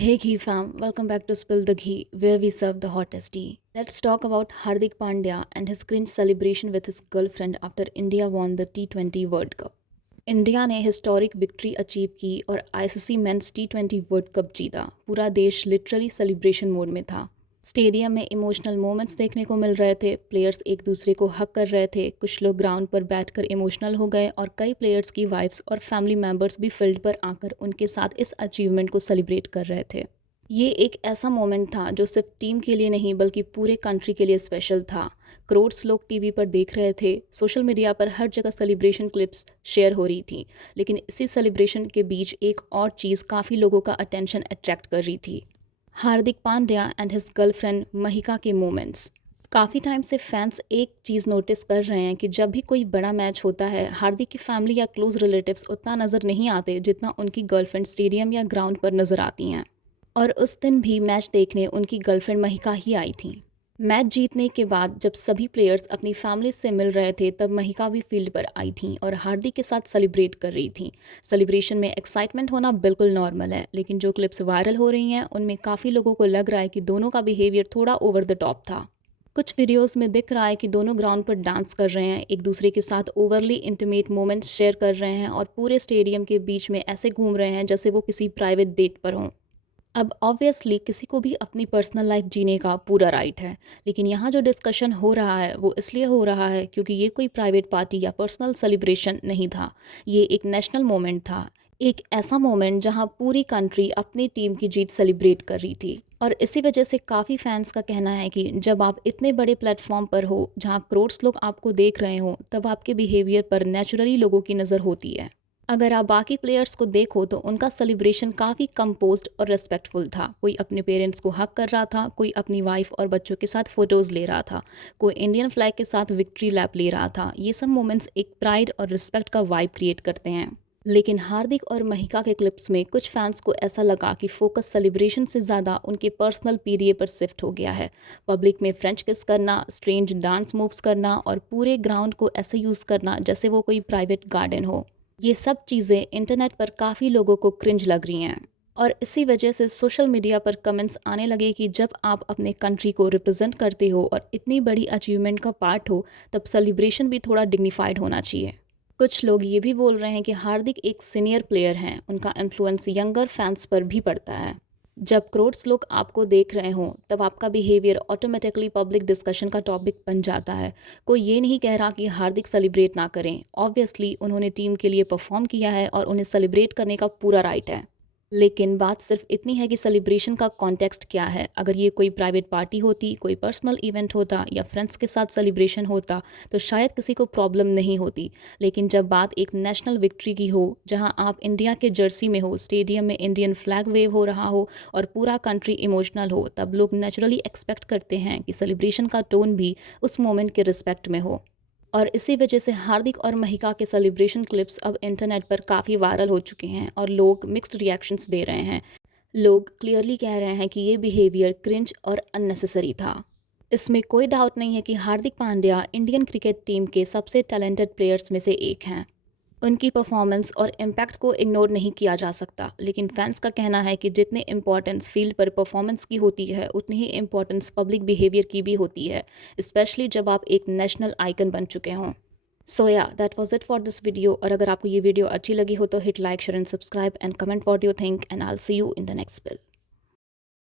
Hey Ghee fam, welcome back to Spill the Ghee, where we serve the hottest tea. Let's talk about Hardik Pandya and his cringe celebration with his girlfriend after India won the T20 World Cup. India ने historic victory achieve की और ICC men's टी20 world cup जीता। पूरा देश literally celebration mode में था। Stadium में emotional moments देखने को मिल रहे थे। प्लेयर्स एक दूसरे को हक कर रहे थे, कुछ लोग ग्राउंड पर बैठकर इमोशनल हो गए और कई प्लेयर्स की वाइफ्स और फैमिली मेम्बर्स भी फील्ड पर आकर उनके साथ इस अचीवमेंट को सेलिब्रेट कर रहे थे। ये एक ऐसा मोमेंट था जो सिर्फ टीम के लिए नहीं बल्कि पूरे कंट्री के लिए स्पेशल था। करोड़्स लोग टीवी पर देख रहे थे, सोशल मीडिया पर हर जगह सेलिब्रेशन क्लिप्स शेयर हो रही थी। लेकिन इसी सेलिब्रेशन के बीच एक और चीज़ काफ़ी लोगों का अटेंशन अट्रैक्ट कर रही थी। Hardik Pandya and his girlfriend Mahika के मोमेंट्स। काफ़ी टाइम से फैंस एक चीज़ नोटिस कर रहे हैं कि जब भी कोई बड़ा मैच होता है, हार्दिक की फैमिली या क्लोज रिलेटिव्स उतना नज़र नहीं आते जितना उनकी गर्लफ्रेंड स्टेडियम या ग्राउंड पर नज़र आती हैं। और उस दिन भी मैच देखने उनकी गर्लफ्रेंड महिका ही आई थी। मैच जीतने के बाद जब सभी प्लेयर्स अपनी फैमिली से मिल रहे थे तब महिका भी फील्ड पर आई थी और हार्दिक के साथ सेलिब्रेट कर रही थी। सेलिब्रेशन में एक्साइटमेंट होना बिल्कुल नॉर्मल है, लेकिन जो क्लिप्स वायरल हो रही हैं उनमें काफ़ी लोगों को लग रहा है कि दोनों का बिहेवियर थोड़ा ओवर द टॉप था। कुछ वीडियोस में दिख रहा है कि दोनों ग्राउंड पर डांस कर रहे हैं, एक दूसरे के साथ ओवरली इंटीमेट मोमेंट्स शेयर कर रहे हैं और पूरे स्टेडियम के बीच में ऐसे घूम रहे हैं जैसे वो किसी प्राइवेट डेट पर हों। अब ऑब्वियसली किसी को भी अपनी पर्सनल लाइफ जीने का पूरा राइट है, लेकिन यहाँ जो डिस्कशन हो रहा है वो इसलिए हो रहा है क्योंकि ये कोई प्राइवेट पार्टी या पर्सनल सेलिब्रेशन नहीं था। ये एक नेशनल मोमेंट था, एक ऐसा मोमेंट जहाँ पूरी कंट्री अपनी टीम की जीत सेलिब्रेट कर रही थी। और इसी वजह से काफ़ी फैंस का कहना है कि जब आप इतने बड़े प्लेटफॉर्म पर हो जहाँ करोड़ लोग आपको देख रहे हो, तब आपके बिहेवियर पर नेचुरली लोगों की नज़र होती है। अगर आप बाकी प्लेयर्स को देखो तो उनका सेलिब्रेशन काफ़ी कंपोज्ड और रिस्पेक्टफुल था। कोई अपने पेरेंट्स को हक कर रहा था, कोई अपनी वाइफ और बच्चों के साथ फ़ोटोज़ ले रहा था, कोई इंडियन फ्लैग के साथ विक्ट्री लैप ले रहा था। ये सब मोमेंट्स एक प्राइड और रिस्पेक्ट का वाइब क्रिएट करते हैं। लेकिन हार्दिक और महिका के क्लिप्स में कुछ फैंस को ऐसा लगा कि फोकस सेलिब्रेशन से ज़्यादा उनके पर्सनल पीरियड पर शिफ्ट हो गया है। पब्लिक में फ्रेंच किस करना, स्ट्रेंज डांस मूव्स करना और पूरे ग्राउंड को ऐसे यूज़ करना जैसे वो कोई प्राइवेट गार्डन हो। ये सब चीज़ें इंटरनेट पर काफ़ी लोगों को क्रिंज लग रही हैं और इसी वजह से सोशल मीडिया पर कमेंट्स आने लगे कि जब आप अपने कंट्री को रिप्रेजेंट करते हो और इतनी बड़ी अचीवमेंट का पार्ट हो, तब सेलिब्रेशन भी थोड़ा डिग्निफाइड होना चाहिए। कुछ लोग ये भी बोल रहे हैं कि हार्दिक एक सीनियर प्लेयर हैं, उनका इन्फ्लुएंस यंगर फैंस पर भी पड़ता है। जब करोड़ लोग आपको देख रहे हों तब आपका बिहेवियर ऑटोमेटिकली पब्लिक डिस्कशन का टॉपिक बन जाता है। कोई ये नहीं कह रहा कि हार्दिक सेलिब्रेट ना करें, ऑब्वियसली उन्होंने टीम के लिए परफॉर्म किया है और उन्हें सेलिब्रेट करने का पूरा राइट है। लेकिन बात सिर्फ इतनी है कि सेलिब्रेशन का कॉन्टेक्स्ट क्या है। अगर ये कोई प्राइवेट पार्टी होती, कोई पर्सनल इवेंट होता या फ्रेंड्स के साथ सेलिब्रेशन होता तो शायद किसी को प्रॉब्लम नहीं होती। लेकिन जब बात एक नेशनल विक्ट्री की हो, जहां आप इंडिया के जर्सी में हो, स्टेडियम में इंडियन फ्लैग वेव हो रहा हो और पूरा कंट्री इमोशनल हो, तब लोग नेचुरली एक्सपेक्ट करते हैं कि सेलिब्रेशन का टोन भी उस मोमेंट के रिस्पेक्ट में हो। और इसी वजह से हार्दिक और महिका के सेलिब्रेशन क्लिप्स अब इंटरनेट पर काफ़ी वायरल हो चुके हैं और लोग मिक्स्ड रिएक्शंस दे रहे हैं। लोग क्लियरली कह रहे हैं कि ये बिहेवियर क्रिंज और अननेसेसरी था। इसमें कोई डाउट नहीं है कि Hardik Pandya Indian cricket team के सबसे टैलेंटेड प्लेयर्स में से एक हैं। उनकी परफॉर्मेंस और इम्पैक्ट को इग्नोर नहीं किया जा सकता, लेकिन फैंस का कहना है कि जितने इम्पोर्टेंस फील्ड पर परफॉर्मेंस की होती है उतनी ही इम्पोर्टेंस पब्लिक बिहेवियर की भी होती है, स्पेशली जब आप एक नेशनल आइकन बन चुके हों। सो या that was it for this video. और अगर आपको ये वीडियो अच्छी लगी हो तो hit like, share and subscribe and comment what you think and I will see you in the next bill.